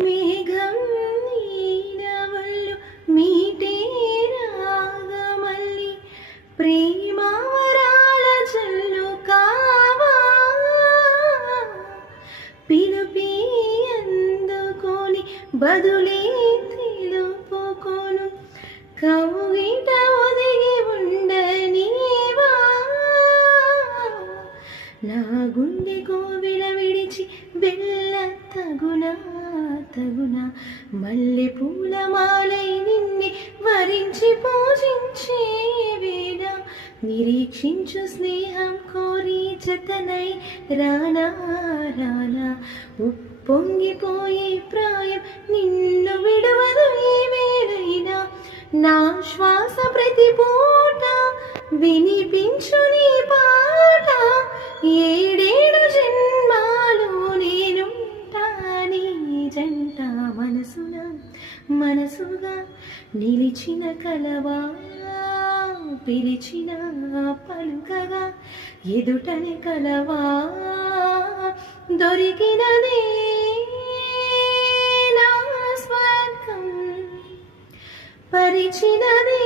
మేఘం నీనవల్లు మీటే రాగమల్లి ప్రేమావరాల జల్లు కావా పిలుపి అందుకొని బదులే తెలుపుకొను కౌగిట ఒదిగి ఉండనీవా నా గుండె కోవిల విడిచి వెళ్ళ తగునా తగునా మల్లె పూల మాలై నిన్నే వరించి పూజించే వేళ నిరీక్షించు స్నేహం కోరి జతనై రానా రానా ఉప్పొంగిపోయే ప్రాయం నిన్ను విడువదు ఈ వేళైనా నా శ్వాస ప్రతి పూట వినిపించు నీ పాట ఏడేడు జన్మాలు నేనుంటా నీ జంట మనసున మనసుగా నిలిచిన కలవా పిలిచిన పలుకగా ఎదుటనే కలవా దొరికినదే నా స్వర్గం పరిచినదే